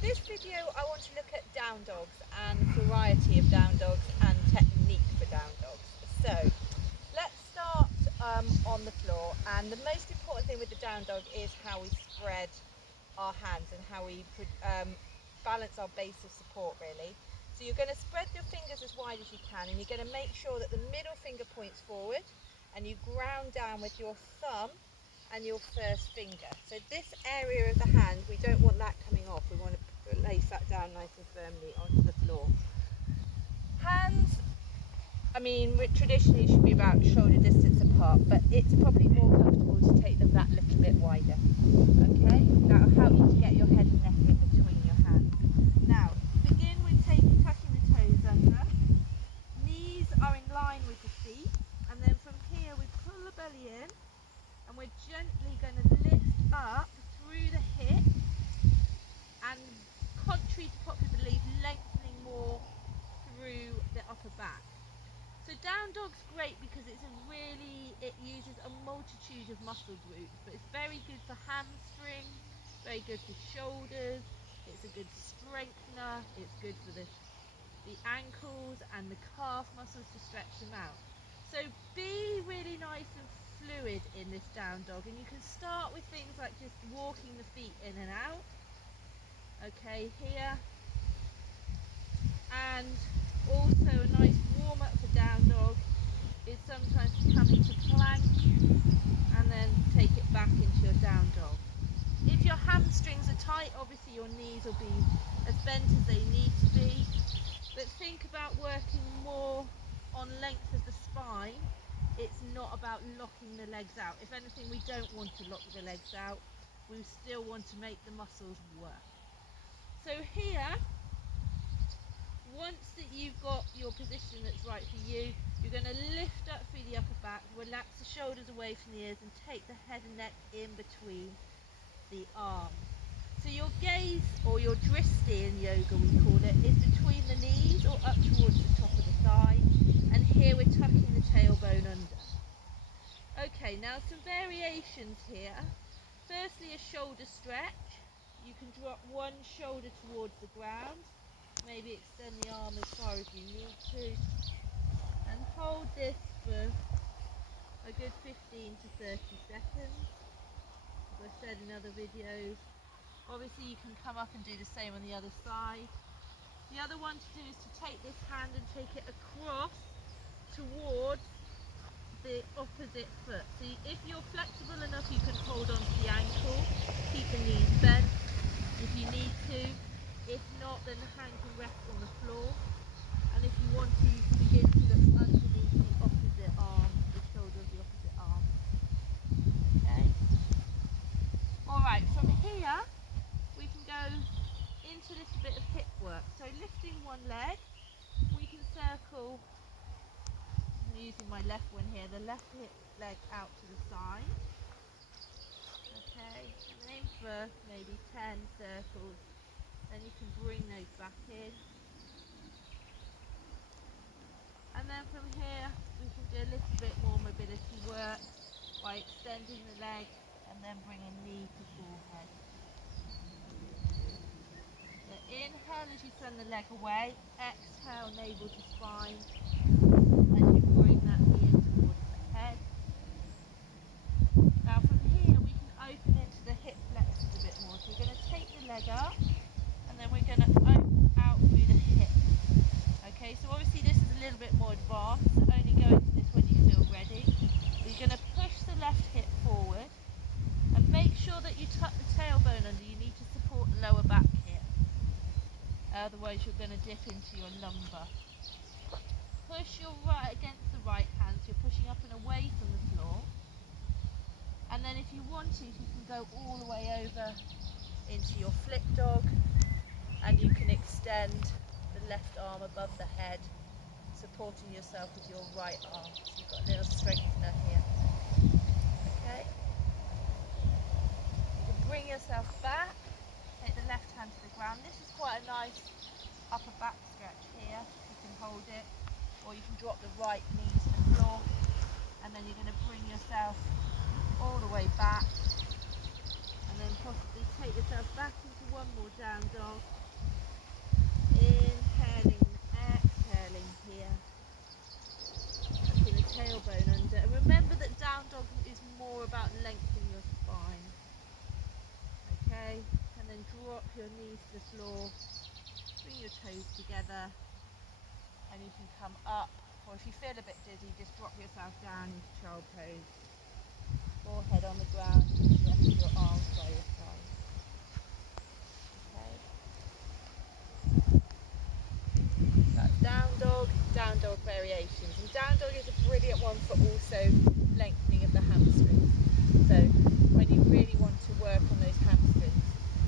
this video I want to look at down dogs and variety of down dogs and technique for down dogs. So let's start on the floor, and the most important thing with the down dog is how we spread our hands and how we balance our base of support really. So you're going to spread your fingers as wide as you can, and you're going to make sure that the middle finger points forward and you ground down with your thumb and your first finger. So this area of the hand, we don't want that coming off. We want to place that down nice and firmly onto the floor. Hands, I mean, traditionally should be about shoulder distance apart, but it's probably more comfortable to take them that little bit wider. Okay, that'll help you to get your head and neck in between your hands. Now, begin with tucking the toes under. Knees are in line with the feet, and then from here we pull the belly in, and we're gently going to lift up through the hip, and contrary to popular belief, lengthening more through the upper back. So down dog's great because it uses a multitude of muscle groups, but it's very good for hamstrings, very good for shoulders, it's a good strengthener, it's good for the ankles and the calf muscles to stretch them out. So be really nice and fluid in this down dog, and you can start with things like just walking the feet in and out. Okay, here. And also a nice warm up for down dog is sometimes to come into plank and then take it back into your down dog. If your hamstrings are tight, obviously your knees will be as bent as they need to be, but think about working more on length of the spine. It's not about locking the legs out. If anything, we don't want to lock the legs out. We still want to make the muscles work. So here, once that you've got your position that's right for you, you're going to lift up through the upper back, relax the shoulders away from the ears, and take the head and neck in between the arms. So your gaze, or your drishti in yoga we call it, is between the knees or up towards the top of the thigh, and here we're tucking the tailbone under. Okay, now some variations here. Firstly, a shoulder stretch. You can drop one shoulder towards the ground, maybe extend the arm as far as you need to, and hold this for a good 15 to 30 seconds. As I said in other videos, obviously you can come up and do the same on the other side. The other one to do is to take this hand and take it across towards the opposite foot. So if you're flexible enough, you can hold on to the ankle, keep the knees bent if you need to. If not, then the hand can rest on the floor, and if you want to, you can begin to look underneath the opposite arm, the shoulder of the opposite arm. Okay. Alright, from here we can go into a little bit of hip work. So lifting one leg, we can circle, I'm using my left one here, the left hip leg out to the side. Okay, and aim for maybe 10 circles. Then you can bring those back in. And then from here, we can do a little bit more mobility work by extending the leg and then bringing knee to forehead. So inhale as you send the leg away, exhale navel to spine as you bring that knee in towards the head. Now from here, we can open into the hip flexors a bit more. So we're going to take the leg up, and then we're going to open out through the hip. Okay, so obviously this is a little bit more advanced, so only go into this when you feel ready. You're going to push the left hip forward, and make sure that you tuck the tailbone under. You need to support the lower back here, otherwise you're going to dip into your lumbar. Push your right against the right hand, so you're pushing up and away from the floor. And then if you want to, you can go all the way over into your flip dog, and you can extend the left arm above the head, supporting yourself with your right arm. So you've got a little strengthener here. Okay. You can bring yourself back, take the left hand to the ground. This is quite a nice upper back stretch here. You can hold it, or you can drop the right knee to the floor, and then you're going to bring yourself all the way back, and then possibly take yourself back into one more down dog. Inhaling, exhaling here. Tucking the tailbone under. And remember that down dog is more about lengthening your spine. Okay, and then drop your knees to the floor. Bring your toes together. And you can come up, or if you feel a bit dizzy, just drop yourself down into child pose. Forehead on the ground, rest your arms by your side. Okay. That's down dog variations. And down dog is a brilliant one for also lengthening of the hamstrings. So when you really want to work on those hamstrings,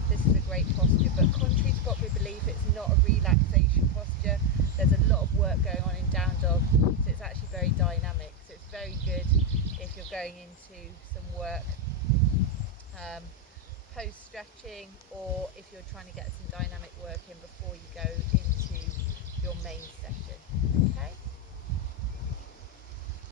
this is a great posture. But contrary to popular belief, it's not a relaxation posture. There's a lot of work going on in down dog, so it's actually very dynamic. So it's very good if you're going into some work post stretching, or if you're trying to get some dynamic work in before you go into your main session.